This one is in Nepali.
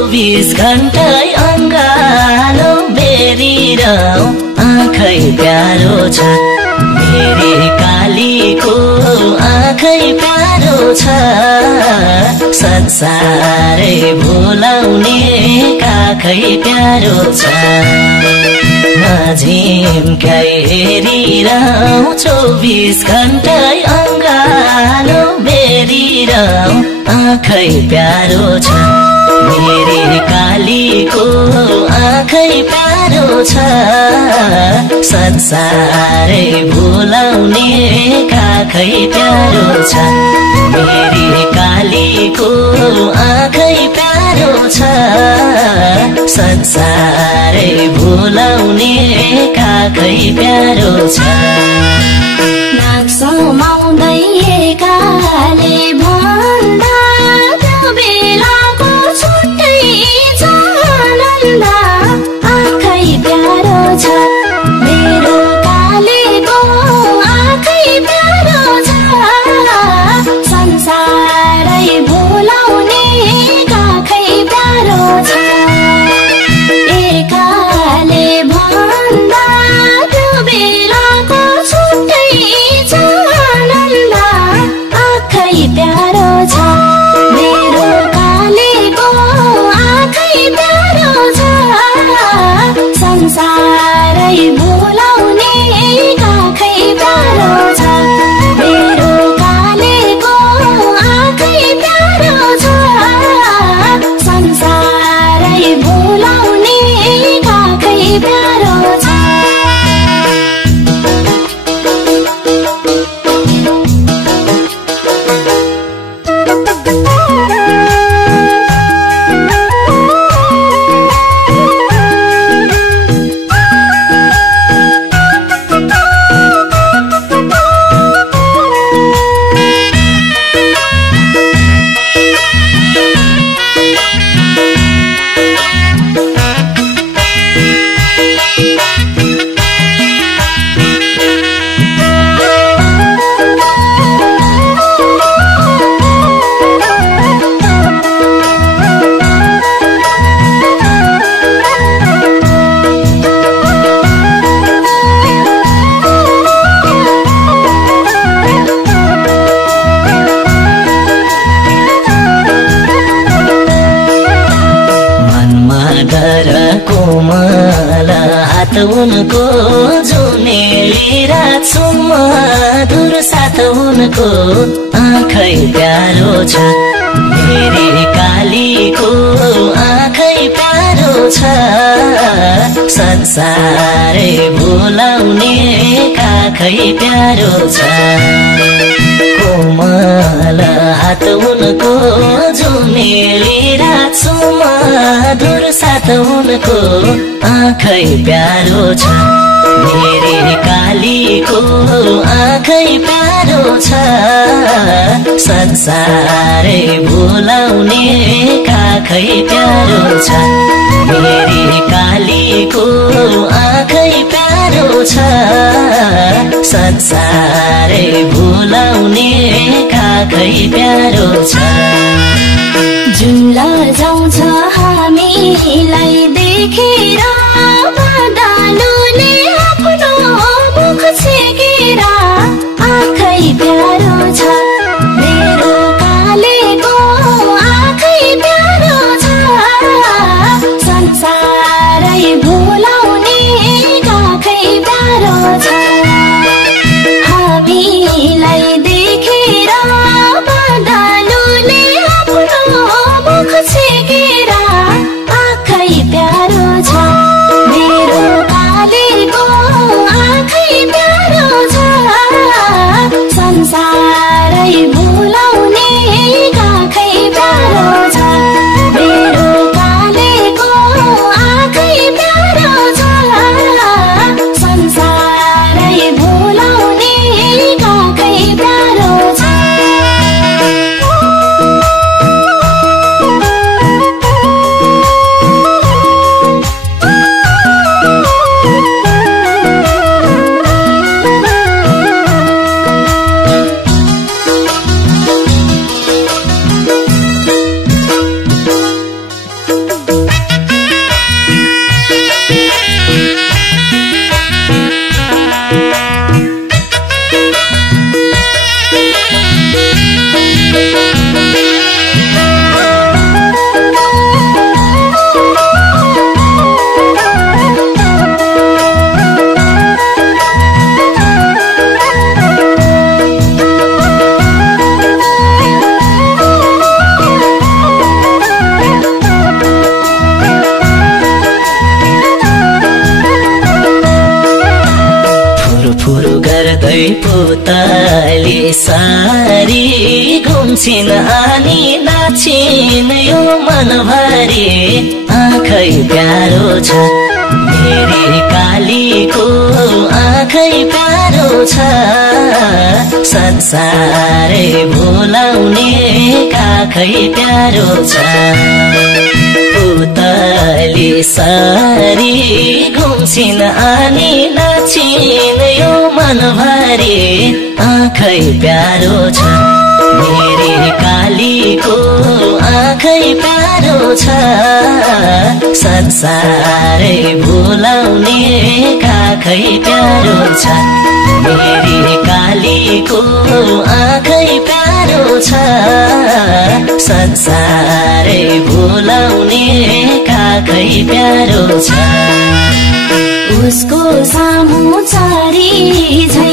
24 घण्टा अङ्गालो बेरिरहँ आँखै प्यारो छ मेरी कालीको आँखै प्यारो छ संसारै भुलाउने काखै प्यारो छ झिम्काइ हेरिरहँ 24 घण्टा अङ्गालो बेरिरहँ आँखै प्यारो छ मेरी कालीको आँखै प्यारो छ संसारै भुलाउने काखै प्यारो छ मेरी कालीको आँखै प्यारो छ संसारै भुलाउने काखै प्यारो छ नाक्समाउँदै एकाले भन्दा त्यो बेलाको छुट्टै छ आनन्द आँखै प्यारो छ मेरो कालीको आँखै प्यारो छ संसारै भुलाउने काखै प्यारो छ एकाले भन्दा त्यो बेलाको छुट्टै छ आनन्द आँखै प्यारो छ मेरो कालीको आँखै प्यारो छ संसारै भुलाउने काखै प्यारो छ मेरो कालीको आँखै प्यारो छ संसारै भुलाउने काखै प्यारो छ कोमल हात उनको जुनेली रात सुमधुर साथ उनको आँखै प्यारो छ मेरी कालीको आँखै प्यारो छ संसारै भुलाउने काखै प्यारो छ कोमल हात उनको जुनेली रात सुमधुर साथ उनको आँखै प्यारो छ मेरी कालीको आँखै प्यारो छ संसारै भुलाउने काखै प्यारो छ मेरी कालीको आँखै प्यारो छ संसारै भुलाउने काखै प्यारो छ जुन लजाउँछ हामीलाई देखेर बदालुले आफ्नो मुख छेकेर आँखै प्यारो छ मेरो कालीको आँखै प्यारो छ संसारै भुलाउने काखै प्यारो छ हामीलाई देखेर बदालुले आफ्नो मुख छेकेर पुतली सारी घुम्छिन् अनि नाचिन् यो मनभरि आँखै प्यारो छ मेरी कालीको आँखै प्यारो छ संसारै भुलाउने काखै प्यारो छ पुतली सारी घुम्छिन् अनि नाचिन् यो मनभरि आँखै प्यारो छ मेरी कालीको आँखै प्यारो छ संसारै भुलाउने काखै प्यारो छ मेरी कालीको आँखै प्यारो छ संसारै भुलाउने काखै प्यारो छ उसको सामु चरी झै